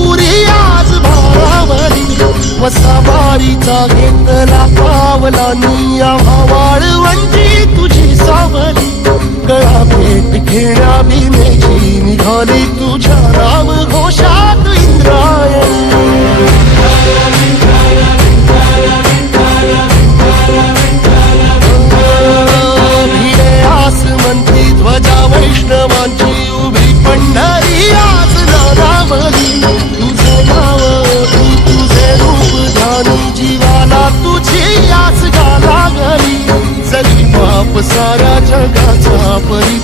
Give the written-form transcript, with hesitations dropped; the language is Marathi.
पुरी आज भारावली वसावारीचा घेतला पावला निया वाळवंटी तुझी सावली गळा भेट घेण्या भीमेची निघाली तुझ्या राम घोषात इंद्रायणी भिडे आसमंती ध्वजा वैष्णवांची उभी पंढरी आज नारावली तुझे नाव तुझे रूप ध्यानी जीवाला तुझी आस गा लागली जगी माप साऱ्या जगाचा परी